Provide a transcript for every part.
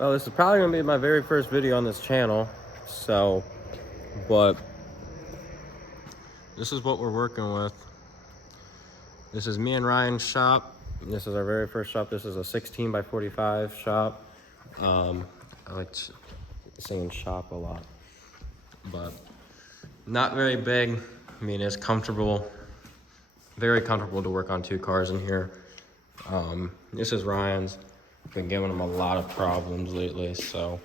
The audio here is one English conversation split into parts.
Well, this is probably gonna be my very first video on this channel, but this is what we're working with. This is me and Ryan's shop. This is our very first shop. This is a 16 by 45 shop. I like saying shop a lot, but not very big. I mean, it's comfortable, very comfortable to work on 2 cars in here. This is Ryan's. Been giving him a lot of problems lately, so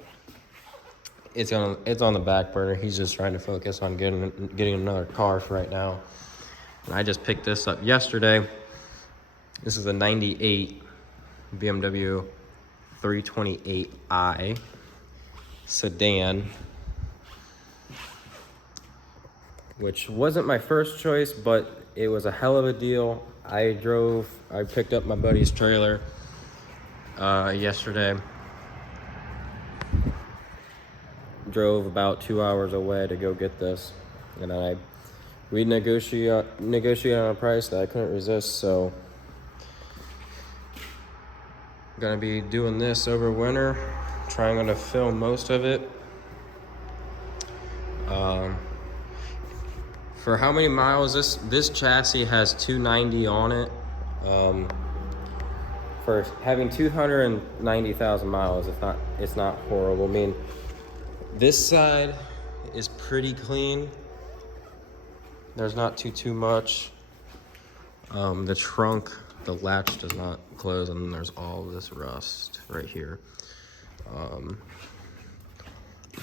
it's on the back burner. He's just trying to focus on getting another car for right now. And I just picked this up yesterday. This is a 98 BMW 328i sedan, which wasn't my first choice, but it was a hell of a deal. I picked up my buddy's trailer yesterday. Drove about 2 hours away to go get this, and then we negotiated on a price that I couldn't resist. So I'm gonna be doing this over winter, trying to film most of it. For how many miles? This chassis has 290 on it. For having 290,000 miles, it's not horrible. I mean, this side is pretty clean. There's not too much. The trunk, the latch does not close, and then there's all this rust right here. And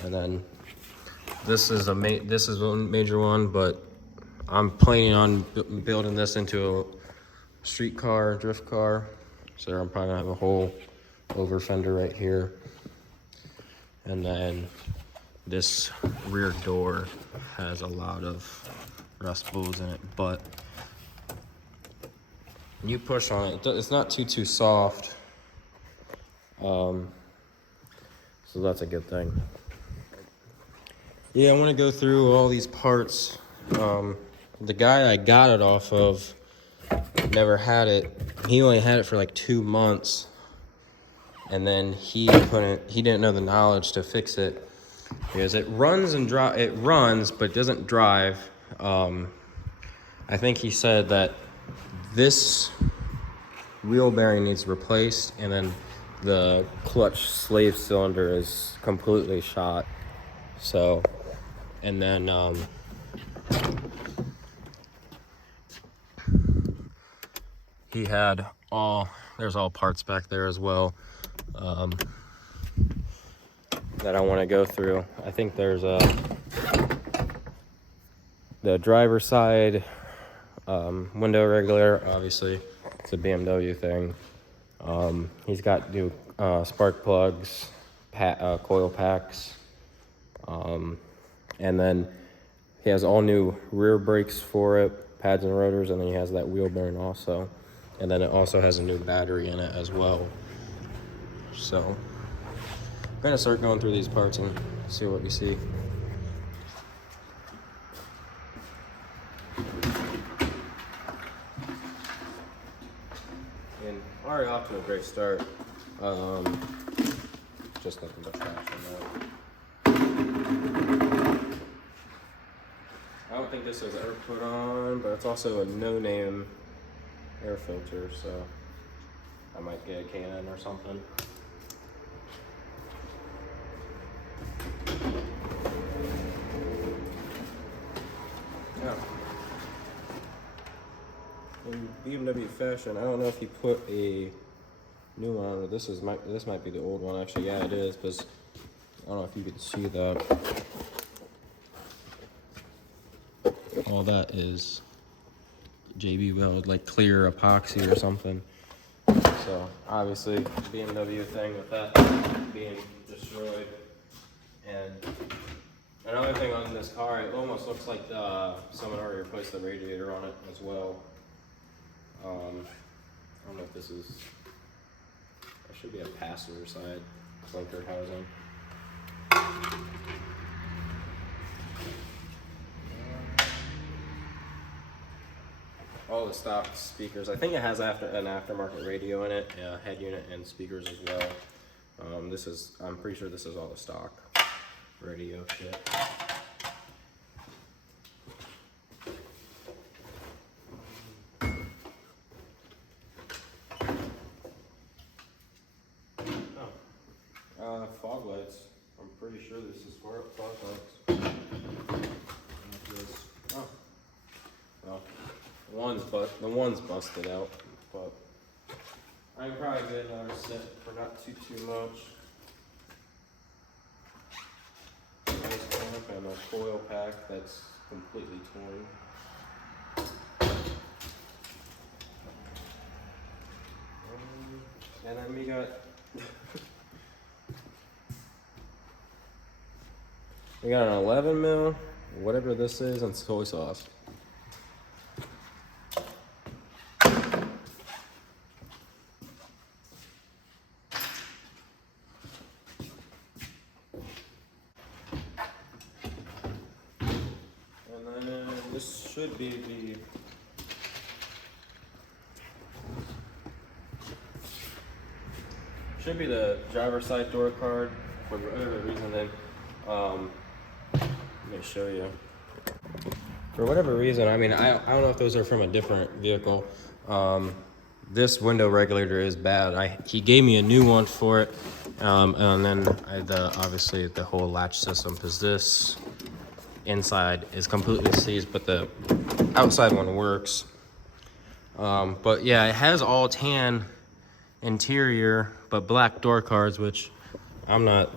then this is one major one, but I'm planning on building this into a street car, drift car. So I'm probably gonna have a whole over fender right here. And then this rear door has a lot of rust bowls in it, but when you push on it, it's not too soft. So that's a good thing. Yeah, I want to go through all these parts. The guy I got it off of never had it. He only had it for like 2 months, and then he didn't know the knowledge to fix it, because it runs but it doesn't drive. I think he said that this wheel bearing needs replaced, and then the clutch slave cylinder is completely shot. So, and then he had there's all parts back there as well that I want to go through. I think there's the driver's side window regulator. Obviously, it's a BMW thing. He's got new spark plugs, coil packs, and then he has all new rear brakes for it, pads and rotors, and then he has that wheel bearing also. And then it also has a new battery in it as well. So I'm gonna start going through these parts and see what we see. And already off to a great start. Just nothing but trash on that. I don't think this was ever put on, but it's also a no-name air filter, so I might get a Canon or something. Yeah. In BMW fashion, I don't know if he put a new one on, or this might be the old one. Actually, yeah, it is, because I don't know if you can see that. All that is JB Weld, like clear epoxy or something. So obviously BMW thing with that being destroyed. And another thing on this car, it almost looks like someone already replaced the radiator on it as well. I don't know if this is, it should be a passenger side blinker housing. All the stock speakers. I think it has an aftermarket radio in it, head unit and speakers as well. I'm pretty sure this is all the stock radio kit. Fog lights. I'm pretty sure this is for fog lights. Oh. Well, the one's busted out, but I can probably get another set for not too much. Nice clamp and a coil pack that's completely torn. And then we got we got an 11 mil, whatever this is, and soy sauce. And then this should be the driver's side door card. For whatever reason, then let me show you. For whatever reason, I mean, I don't know if those are from a different vehicle. This window regulator is bad. He gave me a new one for it, and then obviously the whole latch system, because this inside is completely seized, but the outside one works. But yeah, it has all tan interior, but black door cards, which I'm not,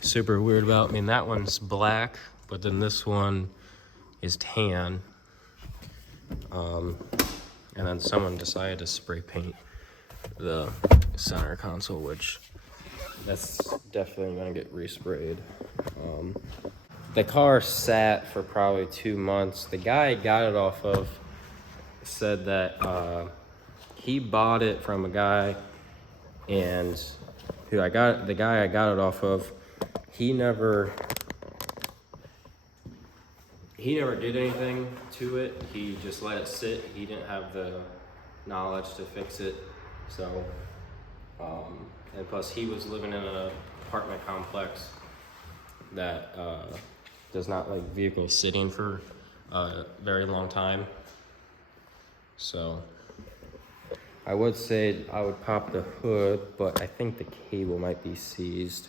super weird about. That one's black, but then this one is tan. And then someone decided to spray paint the center console, which that's definitely gonna get resprayed. The car sat for probably 2 months. The guy I got it off of said that he bought it from a guy, and the guy I got it off of, he never did anything to it. He just let it sit. He didn't have the knowledge to fix it. So, and plus he was living in an apartment complex that does not like vehicles sitting for a very long time. So I would say I would pop the hood, but I think the cable might be seized.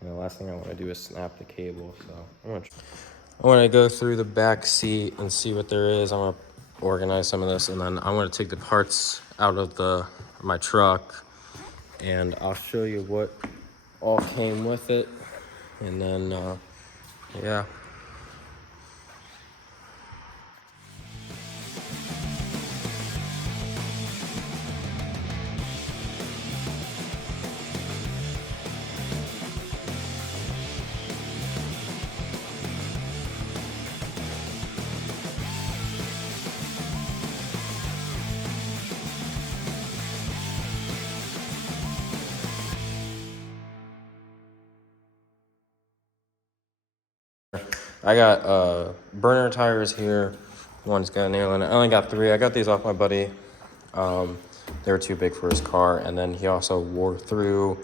And the last thing I want to do is snap the cable. So I want to go through the back seat and see what there is. I'm going to organize some of this, and then I'm going to take the parts out of my truck, and I'll show you what all came with it. And then, yeah. I got burner tires here. One's got a nail in it. I only got 3. I got these off my buddy. They were too big for his car, and then he also wore through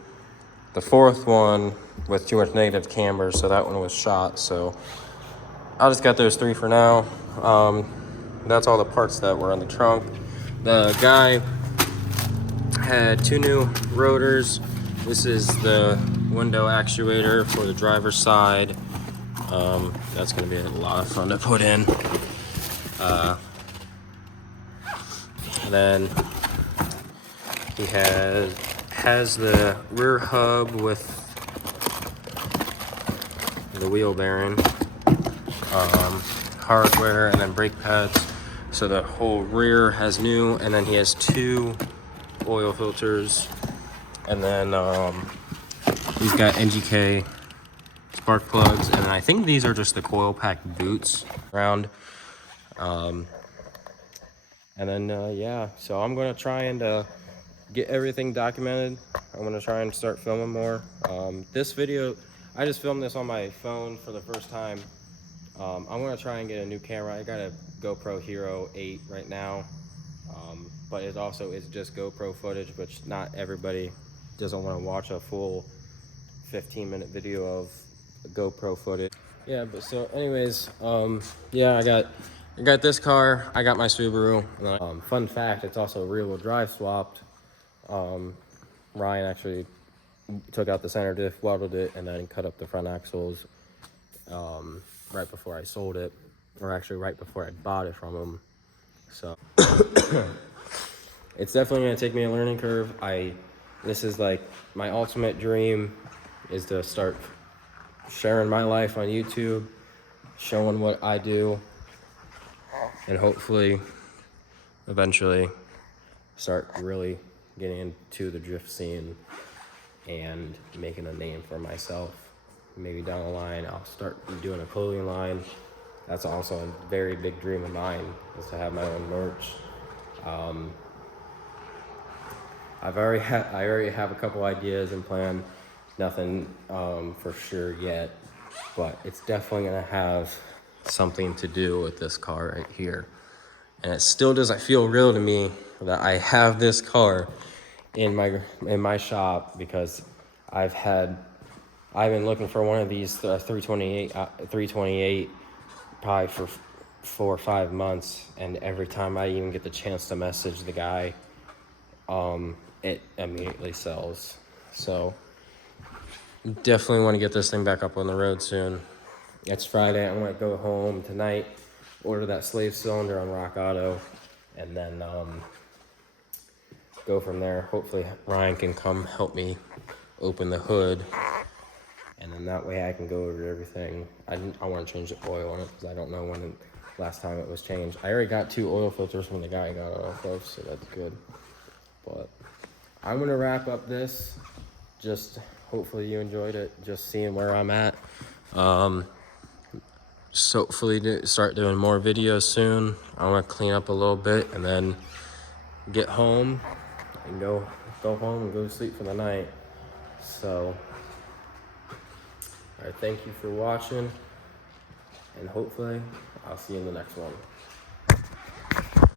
the 4th one with too much negative camber, so that one was shot. So I just got those 3 for now. That's all the parts that were in the trunk. The guy had 2 new rotors. This is the window actuator for the driver's side. That's gonna be a lot of fun to put in. And then he has the rear hub with the wheel bearing, hardware, and then brake pads. So the whole rear has new, and then he has 2 oil filters, and then he's got NGK spark plugs, and I think these are just the coil pack boots around. And then yeah, so I'm gonna try and get everything documented. I'm gonna try and start filming more. This video, I just filmed this on my phone for the first time. I'm gonna try and get a new camera. I got a GoPro Hero 8 right now, but it also is just GoPro footage, which not everybody doesn't want to watch a full 15-minute video of GoPro footage. Yeah, but so anyways, yeah, I got this car, I got my Subaru. Fun fact, it's also rear-wheel drive swapped. Ryan actually took out the center diff, welded it, and then cut up the front axles right before I sold it, or actually right before I bought it from him. So it's definitely gonna take me a learning curve. This is like my ultimate dream, is to start sharing my life on YouTube, showing what I do, and hopefully eventually start really getting into the drift scene and making a name for myself. Maybe down the line I'll start doing a clothing line. That's also a very big dream of mine, is to have my own merch. I already have a couple ideas and plan. Nothing for sure yet, but it's definitely gonna have something to do with this car right here. And it still doesn't feel real to me that I have this car in my shop, because I've been looking for one of these 328 probably for 4 or 5 months, and every time I even get the chance to message the guy, it immediately sells. So definitely want to get this thing back up on the road soon. It's Friday. I'm gonna go home tonight, order that slave cylinder on Rock Auto, and then go from there. Hopefully Ryan can come help me open the hood, and then that way I can go over everything. I want to change the oil on it, because I don't know when the last time it was changed. I already got 2 oil filters from the guy I got it off of, so that's good. But I'm gonna wrap up this. Just hopefully you enjoyed it, just seeing where I'm at. So hopefully start doing more videos soon. I want to clean up a little bit and then get home and go home and go to sleep for the night. So, all right, thank you for watching, and hopefully I'll see you in the next one.